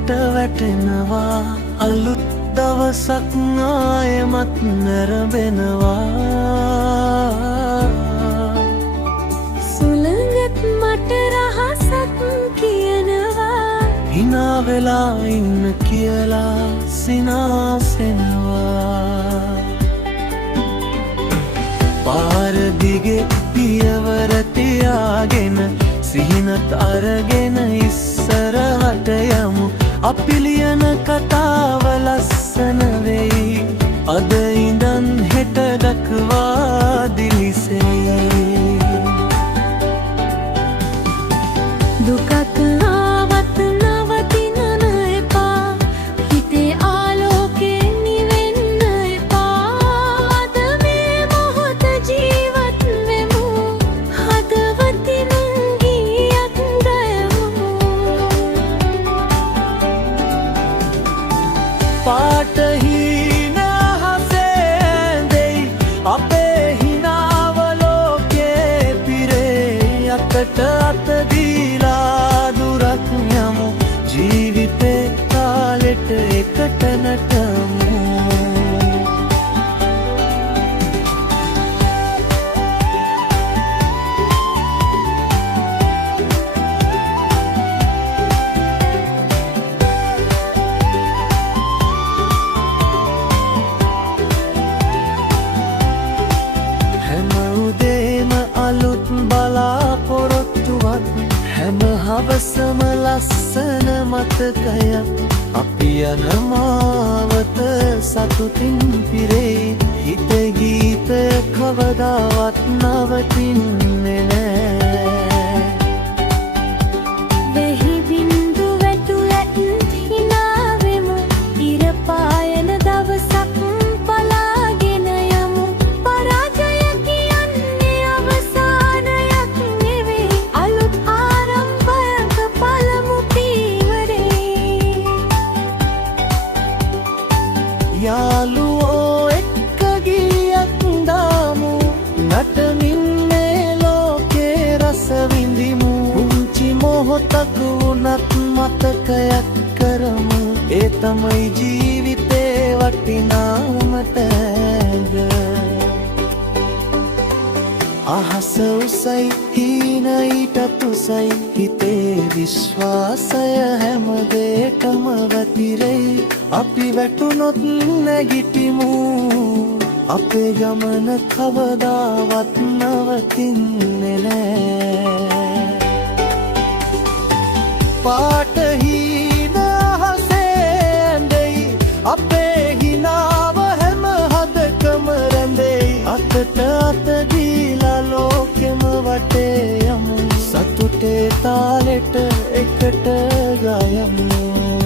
මට වැටෙනවා අලුත් දවසක් ආයෙමත් නැරඹෙනවා සුළඟත් මට රහසක් කියනවා hina වෙලා ඉන්න කියලා සිනාසෙනවා පාර දිගේ පියවර තියාගෙන සිහිනත් අරගෙන ඉස්සරහට යමු අපි ලියන කතාව ලස්සන වෙයි අද ඉඳන් හෙට දක්වා දිලිසෙයි දුකක් ආවත් නවතින්න එපා හිතේ ආලෝකේ නිවෙන්න එපා අද මේ මොහොත ජීවත් වෙමු හදවතින් ගීයක් ගයමු පාටහීන හසෙන්දෙයි අපේ හිනාව ලෝකේ පිරේ අතට අත දීලා දුරක් යමු ජීවිතේ කාලෙට එකට නටමු අලුත් බලාපොරොත්තුවක් හැම හවසම ලස්සන මතකයක් අපි යන මාවත සතුටින් පිරේ හිත ගීත කවදාවත් නවතින්නේ නෑ වෙහි බින්දු වැටුලත් හිනාවෙමු ඉර පායන දවසක් පලාගෙන යමු පරාජය කියන්නේ අවසානයක් නෙවෙයි අලුත් ආරම්භයක පළමු පීවරේ යාළුවෝ එක්ක ගීයක් දාමු නටමින් මේ ලෝකේ රස විඳිමු පුංචි මොහොතක් වුණත් මතකයක් කරමු ඒ තමයි ජීවිතේ වටිනාම තෑග අහස උසයි හීන ඊටත් උසයි හිතේ විශ්වාසය හැම දෙයකම වතිරෙයි අපි වැටුනොත් නැගිටිමු අපේ ගමන කවදාවත් නවතින්නේ නෑ පාටහීන හසෙන්දෙයි අපේ හිනාව හැම හදකම රැඳෙයි අතට අත දීලා ලෝකෙම වටේ යමු සතුටේ තාලෙට එකට ගයමු